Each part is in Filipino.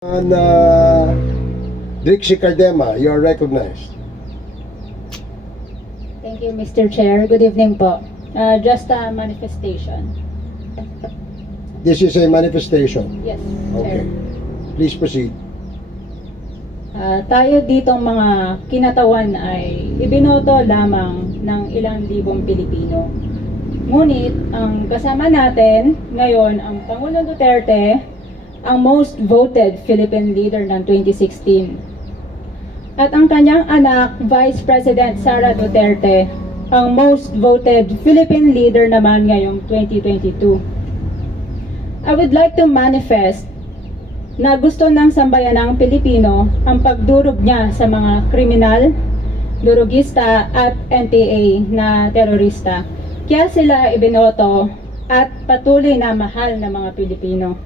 And Drixie Cardema, you are recognized. Thank you, Mr. Chair. Good evening po. Just a manifestation. This is a manifestation. Yes, Okay. Chair. Please proceed. Tayo ditong mga kinatawan ay ibinoto lamang ng ilang libong Pilipino. Ngunit ang kasama natin ngayon ang Pangulong Duterte, ang most voted Philippine leader ng 2016. At ang kanyang anak, Vice President Sara Duterte, ang most voted Philippine leader naman ngayong 2022. I would like to manifest na gusto ng sambayanang Pilipino ang pagdurog niya sa mga kriminal, durugista at NPA na terorista. Kaya sila ibinoto at patuloy na mahal ng mga Pilipino.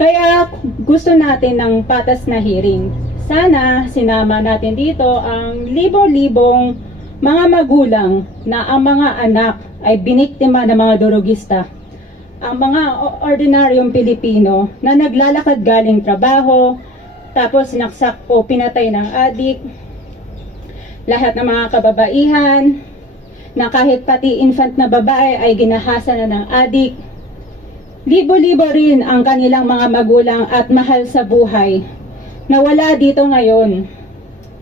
Kaya gusto natin ng patas na hearing. Sana sinama natin dito ang libo-libong mga magulang na ang mga anak ay biniktima ng mga durugista. Ang mga ordinaryong Pilipino na naglalakad galing trabaho, tapos sinaksak o pinatay ng adik, lahat ng mga kababaihan, na kahit pati infant na babae ay ginahasa na ng adik. Libo-libo rin ang kanilang mga magulang at mahal sa buhay na wala dito ngayon.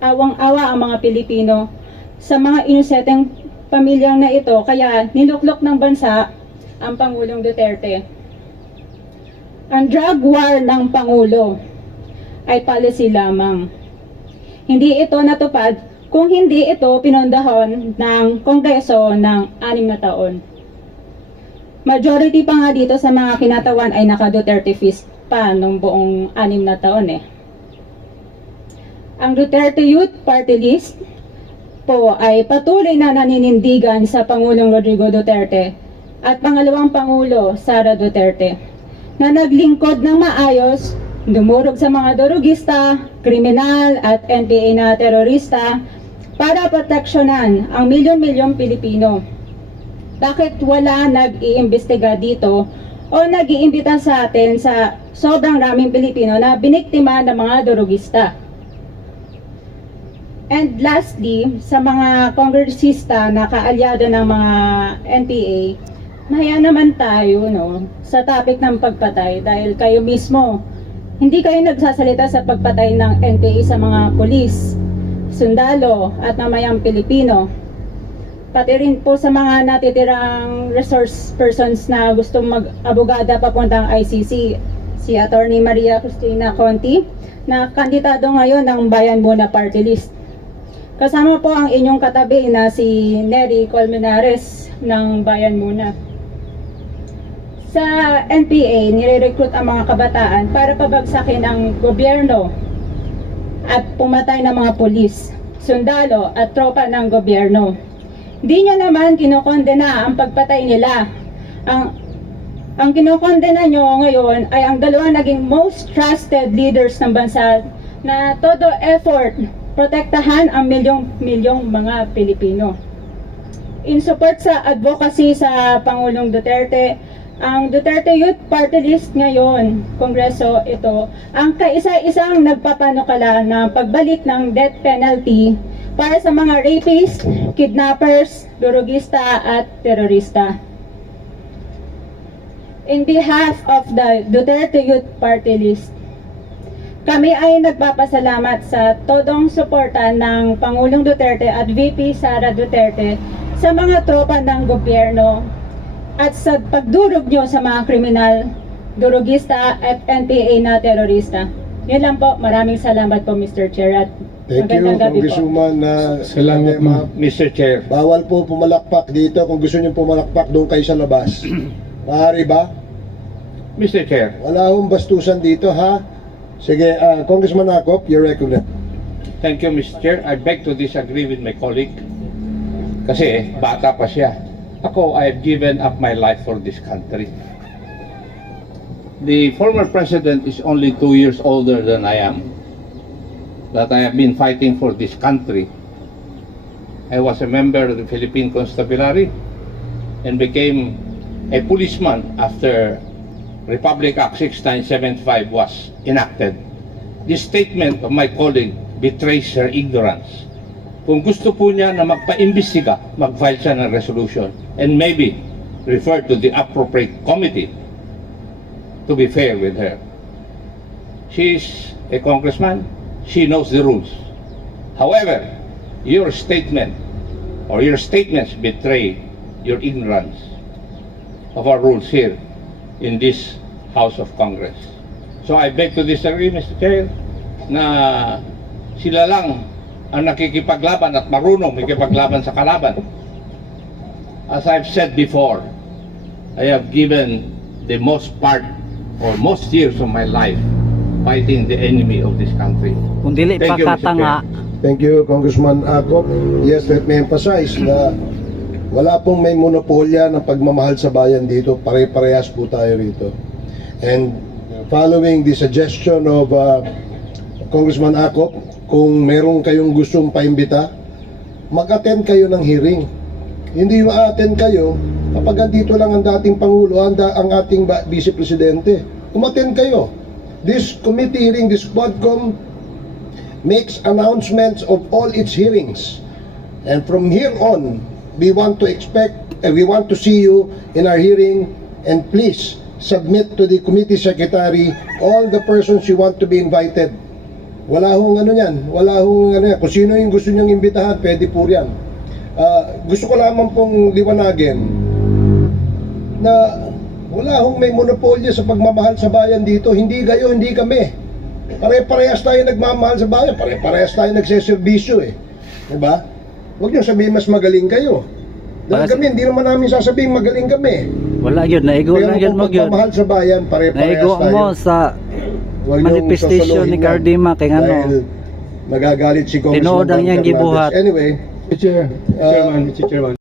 Awang-awa ang mga Pilipino sa mga inosenteng pamilyang na ito, kaya niluklok ng bansa ang Pangulong Duterte. Ang drug war ng Pangulo ay policy lamang. Hindi ito natupad kung hindi ito pinondahon ng Kongreso ng 6 na taon. Majority pa nga dito sa mga kinatawan ay naka-Duterte fist pa nung buong 6 na taon eh. Ang Duterte Youth Party List po ay patuloy na naninindigan sa Pangulong Rodrigo Duterte at pangalawang Pangulo Sara Duterte na naglingkod ng maayos, dumurog sa mga durugista, kriminal at NPA na terorista para proteksyonan ang milyon-milyong Pilipino. Bakit wala nag-iimbestiga dito o nag-iimbita sa atin sa sobrang raming Pilipino na biniktima ng mga durugista? And lastly, sa mga kongresista na kaalyado ng mga NPA, mahaya naman tayo sa topic ng pagpatay dahil kayo mismo, hindi kayo nagsasalita sa pagpatay ng NPA sa mga pulis, sundalo at mamayang Pilipino. Pati rin po sa mga natitirang resource persons na gusto mag-abogada papuntang ICC, si Attorney Maria Cristina Conti, na kandidato ngayon ng Bayan Muna Party List. Kasama po ang inyong katabi na si Nery Colmenares ng Bayan Muna. Sa NPA, nire-recruit ang mga kabataan para pabagsakin ang gobyerno at pumatay ng mga pulis, sundalo at tropa ng gobyerno. Di niya naman kinokondena ang pagpatay nila. Ang kinokondena nyo ngayon ay ang dalawa naging most trusted leaders ng bansa na todo effort protektahan ang milyong-milyong mga Pilipino. In support sa advocacy sa Pangulong Duterte, ang Duterte Youth Party List ngayon, Kongreso ito, ang kaisa-isang nagpapanukala na pagbalik ng death penalty para sa mga rapists, kidnappers, durugista at terorista. In behalf of the Duterte Youth Party List, kami ay nagpapasalamat sa todong suporta ng Pangulong Duterte at VP Sara Duterte sa mga tropa ng gobyerno at sa pagdurog nyo sa mga kriminal, durugista at NPA na terorista. Yun lang po. Maraming salamat po, Mr. Chair. At Thank you, Congresswoman Salamat, Cardema. Mr. Chair. Bawal po pumalakpak dito. Kung gusto niyo pumalakpak, doon kayo sa labas. Maaari ba? Mr. Chair, Wala akong bastusan dito, ha? Sige, Congressman Acop, you're recognized. thank you, Mr. Chair. I beg to disagree with my colleague. Kasi bata pa siya. Ako, I have given up my life for this country. The former president is only 2 years older than I am. That I have been fighting for this country. I was a member of the Philippine Constabulary and became a policeman after Republic Act 6975 was enacted. This statement of my colleague betrays her ignorance. Kung gusto po niya na magpa-imbestiga, mag-file siya ng resolution and maybe refer to the appropriate committee to be fair with her. She is a congressman. She knows the rules. However, your statement or your statements betray your ignorance of our rules here in this House of Congress. So I beg to disagree, Mr. Chair, na sila lang ang nakikipaglaban at marunong makikipaglaban sa kalaban. As I've said before, I have given the most part or most years of my life fighting the enemy of this country. Kung dili pa Thank you, Mr. katanga, Thank you, Congressman Akop. Yes, let me emphasize na wala pong may monopolya ng pagmamahal sa bayan dito. Pare-parehas po tayo rito. And following the suggestion of Congressman Akop, kung meron kayong gustong paimbita, mag-attend kayo ng hearing. Hindi ma-attend kayo kapag andito lang ang dating Pangulo, ang ating Vice Presidente. Umattend kayo. This committee hearing, this Quadcom, makes announcements of all its hearings. And from here on, we want to see you in our hearing, and please submit to the committee secretary all the persons you want to be invited. Wala hong ano yan, wala hong ano yan. Kung sino yung gusto nyong imbitahan, pwede po yan. Gusto ko lamang pong liwanagin na wala hong may monopolyo sa pagmamahal sa bayan dito. Hindi kayo, hindi kami. Pare-parehas tayo nagmamahal sa bayan, pare-parehas tayo nagseserbisyo eh. Diba? Huwag nyo sabihin mas magaling kayo. Dahil kami, hindi naman namin sasabihin magaling kami. wala yun, naigo Pero lang yun mo kung yun. pagmamahal sa bayan, pare-parehas Naigo tayo. mo sa Huwag niyong manifestation sosolohin ni yan. Cardima kay ano. Dahil magagalit si Congressman Tinuod ang iyang Hernandez. gibuhat. Anyway, Mr. Chair, Uh, Mr. Chairman.